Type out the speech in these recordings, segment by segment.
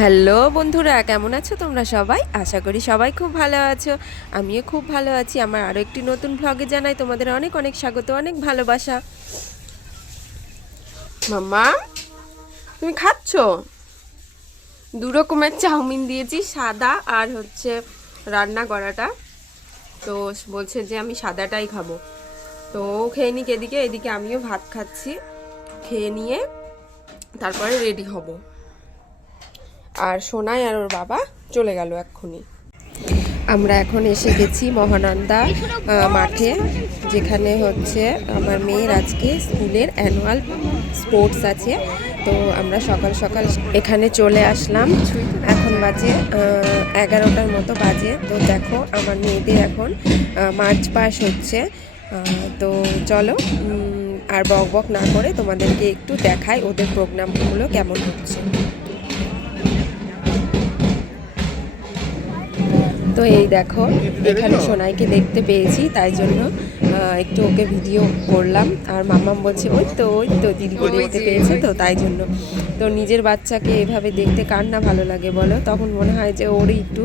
Hello বন্ধুরা, কেমন আছো তোমরা সবাই? আশা করি সবাই খুব ভালো আছো। আমিও খুব ভালো আছি। আমার আরও একটি নতুন ভ্লগে জানাই তোমাদের অনেক অনেক স্বাগত, অনেক ভালোবাসা। মাম্মা, তুমি খাচ্ছ? দু রকমের চাউমিন দিয়েছি, সাদা আর হচ্ছে রান্না করাটা। তো বলছে যে আমি সাদাটাই খাবো। তো খেয়ে নিক এদিকে, এদিকে আমিও ভাত খাচ্ছি। খেয়ে নিয়ে তারপরে রেডি হব। আর সোনাই আর ওর বাবা চলে গেল এক্ষুনি। আমরা এখন এসে গেছি মহানন্দা মাঠে, যেখানে হচ্ছে আমার মেয়ের আজকে স্কুলের অ্যানুয়াল স্পোর্টস আছে। তো আমরা সকাল সকাল এখানে চলে আসলাম। এখন বাজে 11টার মতো বাজে। তো দেখো আমার মেয়েদের এখন মার্চ পাস হচ্ছে। তো চলো আর বক বক না করে তোমাদেরকে একটু দেখাই ওদের প্রোগ্রামগুলো কেমন হচ্ছে। তো এই দেখো, এখানে সোনাইকে দেখতে পেয়েছি, তাই জন্য একটু ওকে ভিডিও করলাম। আর মাম্মাম বলছে ওই তো দিদিকে দেখতে পেয়েছে, তো তাই জন্য। তো নিজের বাচ্চাকে এভাবে দেখতে কার না ভালো লাগে বলো? তখন মনে হয় যে ওরই একটু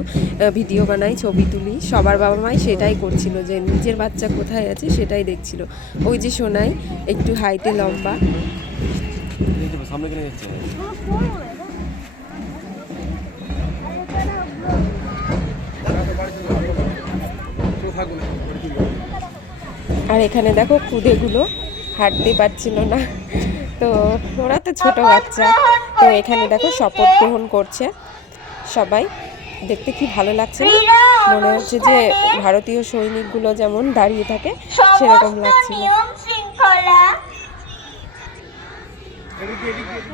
ভিডিও বানাই, ছবি তুলি। সবার বাবা মাই সেটাই করছিল, যে নিজের বাচ্চা কোথায় আছে সেটাই দেখছিল। ওই যে সোনাই একটু হাইটে লম্বা। আর এখানে দেখো খুদেগুলো হাঁটতে পারছিল না, তো ওরা তো ছোট বাচ্চা। তো এখানে দেখো শপথ গ্রহণ করছে সবাই। দেখতে কি ভালো লাগছে না? মনে হচ্ছে যে ভারতীয় সৈনিকগুলো যেমন দাঁড়িয়ে থাকে সেরকম লাগছিল।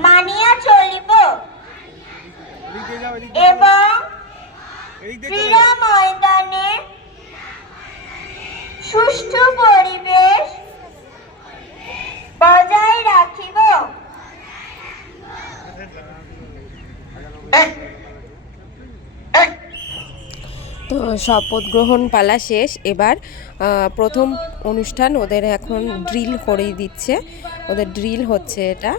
মানিয়া চলিব এবং ক্রীড়া ময়দানে সুষ্ঠু পরিবেশ বজায় রাখিব। তো শপথ গ্রহণ পালা শেষ। এবার প্রথম অনুষ্ঠান ওদের এখন ড্রিল করেই দিচ্ছে, ওদের ড্রিল হচ্ছে এটা।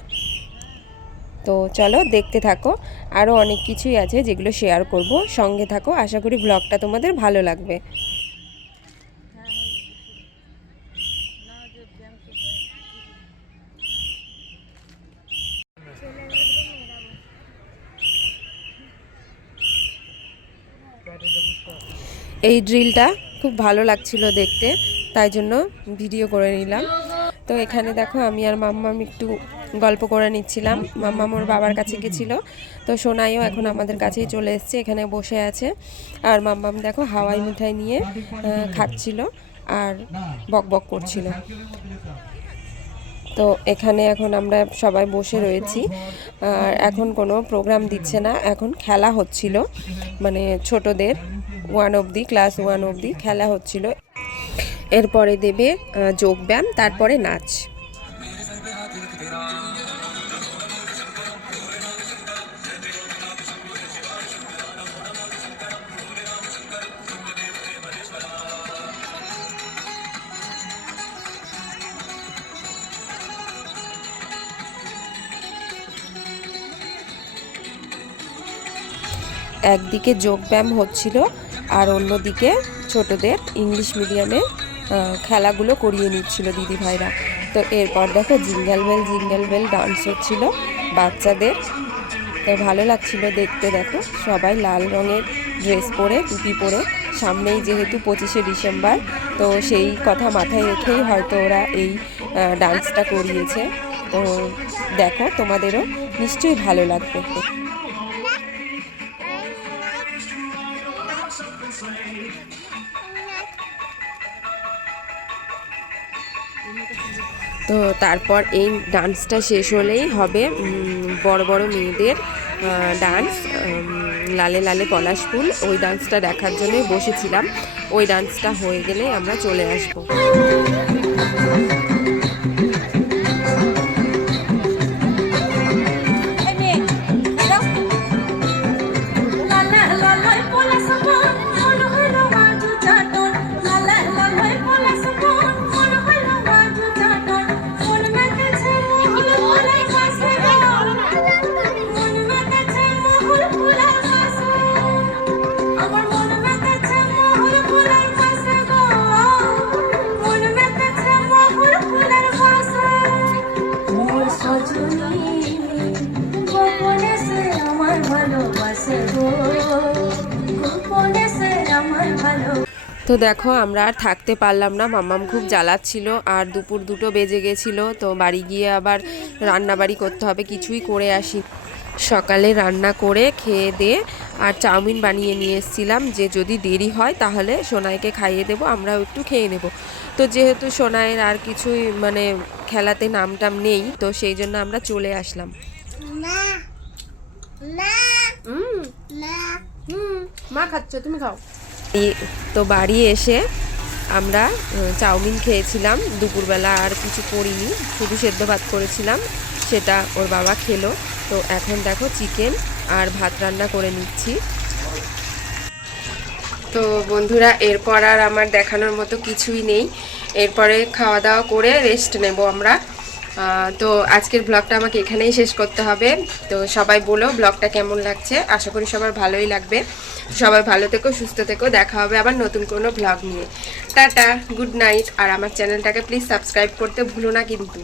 তো চলো দেখতে থাকো, আরও অনেক কিছুই আছে যেগুলো শেয়ার করব। সঙ্গে থাকো, আশা করি ব্লগটা তোমাদের ভালো লাগবে। এই ড্রিলটা খুব ভালো লাগছিল দেখতে, তাই জন্য ভিডিও করে নিলাম। তো এখানে দেখো আমি আর মাম্মাম একটু গল্প করে নিচ্ছিলাম। মাম্মাম ওর বাবার কাছে গেছিলো, তো সোনাইও এখন আমাদের কাছেই চলে এসছে, এখানে বসে আছে। আর মাম্মাম দেখো হাওয়াই মিঠাই নিয়ে খাচ্ছিল আর বক বক করছিল। তো এখানে এখন আমরা সবাই বসে রয়েছি। আর এখন কোনো প্রোগ্রাম দিচ্ছে না, এখন খেলা হচ্ছিল, মানে ছোটদের 1 অবধি, ক্লাস 1 অবধি খেলা হচ্ছিল। এরপরে দেবে যোগব্যায়াম, তারপরে নাচ। একদিকে যোগব্যায়াম হচ্ছিল আর অন্যদিকে ছোটদের ইংলিশ মিডিয়ামে খেলাগুলো করিয়ে নিচ্ছিল দিদি ভাইরা। তো এরপর দেখো জিঙ্গেল বেল ডান্স হচ্ছিল বাচ্চাদের। তো ভালো লাগছিল দেখতে। দেখো সবাই লাল রঙের ড্রেস পরে, টুপি পরে, সামনেই যেহেতু 25শে ডিসেম্বর, তো সেই কথা মাথায় রেখেই হয়তো ওরা এই ডান্সটা করিয়েছে। তো দেখো তোমাদেরও নিশ্চয়ই ভালো লাগবে। তো তারপর এই ডান্সটা শেষ হলেই হবে বড় বড় মেয়েদের ডান্স, লালে লালে পলাশ ফুল। ওই ডান্সটা দেখার জন্যই বসেছিলাম। ওই ডান্সটা হয়ে গেলেই আমরা চলে আসবো। ফুল আমার ভালোবাসে গো গোপনে সে আমার ভালো। তো দেখো আমরা আর থাকতে পারলাম না, মাম্মাম খুব জ্বালাচ্ছিল আর দুপুর 2টো বেজে গেছিলো। তো বাড়ি গিয়ে আবার রান্নাবাড়ি করতে হবে, কিছুই করে আসি। সকালে রান্না করে খেয়ে দিয়ে আর চাউমিন বানিয়ে নিয়ে এসেছিলাম, যে যদি দেরি হয় তাহলে সোনাইকে খাইয়ে দেবো, আমরাও একটু খেয়ে নেব। তো যেহেতু সোনাইয়ের আর কিছুই মানে খেলাতে নামটাম নেই, তো সেই জন্য আমরা চলে আসলাম। মা খাচ্ছ, তুমি খাও। তো বাড়ি এসে আমরা চাউমিন খেয়েছিলাম, দুপুরবেলা আর কিছু করিনি, শুধু সেদ্ধ ভাত করেছিলাম, সেটা ওর বাবা খেলো। তো এখন দেখো চিকেন আর ভাত রান্না করে নিচ্ছি। তো বন্ধুরা এরপর আর আমার দেখানোর মতো কিছুই নেই, এরপরে খাওয়া দাওয়া করে রেস্ট নেব আমরা। তো আজকের ব্লগটা আমাকে এখানেই শেষ করতে হবে। তো সবাই বলো ব্লগটা কেমন লাগছে, আশা করি সবার ভালোই লাগবে। সবাই ভালো থেকো, সুস্থ থেকো, দেখা হবে আবার নতুন কোনো ব্লগ নিয়ে। Tata, good night. আর আমার চ্যানেলটাকে প্লিজ সাবস্ক্রাইব করতে ভুলো না কিন্তু।